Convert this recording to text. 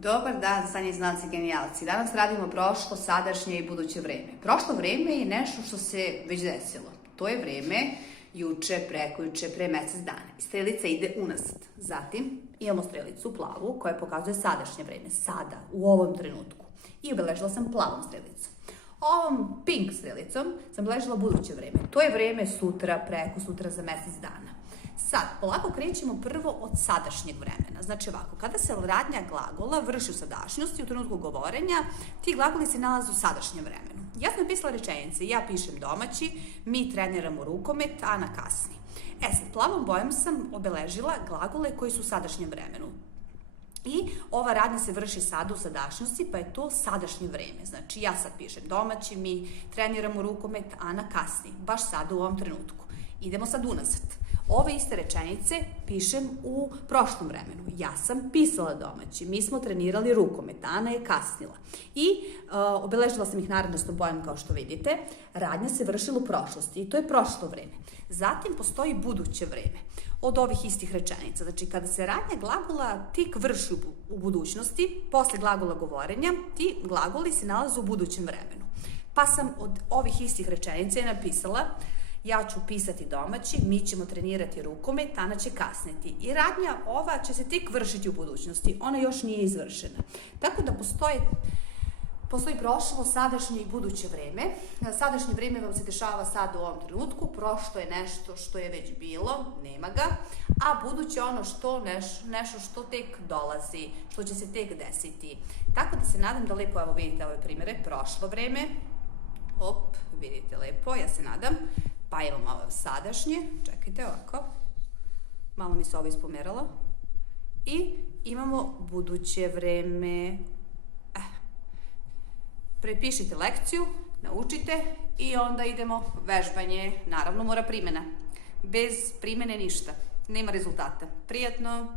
Dobar dan, sanje znalci genijalci. Danas radimo prošlo, sadašnje i buduće vreme. Prošlo vreme je nešto što se već desilo. To je vreme juče, prekojuče, pre mesec dana. Strelica ide unazad. Zatim imamo strelicu plavu koja pokazuje sadašnje vreme, sada, u ovom trenutku. I obeležila sam plavom strelicom. Ovom pink strelicom sam obeležila buduće vreme. To je vreme sutra, preko sutra, za mesec dana. Sad, polako krećemo prvo od sadašnjeg vremena. Znači ovako, kada se radnja glagola vrši u sadašnjosti, u trenutku govorenja, ti glagoli se nalaze u sadašnjem vremenu. Ja sam napisala rečenice, ja pišem domaći, mi treniramo rukomet, Ana kasni. Sad, plavom bojom sam obeležila glagole koji su u sadašnjem vremenu. I ova radnja se vrši sada u sadašnjosti, pa je to sadašnje vreme. Znači, ja sad pišem domaći, mi treniramo rukomet, Ana kasni, baš sada u ovom trenutku. Idemo sad unazad. Ove iste rečenice pišem u prošlom vremenu. Ja sam pisala domaći, mi smo trenirali rukomet, Ana je kasnila. I obeležila sam ih narančastom bojom kao što vidite. Radnja se vršila u prošlosti i to je prošlo vreme. Zatim postoji buduće vreme od ovih istih rečenica. Znači, kada se radnja glagola tik vrši u budućnosti, posle glagola govorenja, ti glagoli se nalaze u budućem vremenu. Pa sam od ovih istih rečenica je napisala: ja ću pisati domaći, mi ćemo trenirati rukomet, Ana će kasniti. I radnja ova će se tek vršiti u budućnosti, ona još nije izvršena. Tako da postoji prošlo, sadašnje i buduće vreme. Sadašnje vreme vam se dešava sad u ovom trenutku, prošlo je nešto što je već bilo, nema ga, a buduće je ono nešto što tek dolazi, što će se tek desiti. Tako da se nadam da lepo, evo vidite ove primere, prošlo vreme, vidite lepo, ja se nadam. Pa imamo ovo sadašnje, čekajte ovako, malo mi se ovo ispomeralo. I imamo buduće vreme. Prepišite lekciju, naučite i onda idemo vežbanje. Naravno mora primjena. Bez primjene ništa, nema rezultata. Prijatno!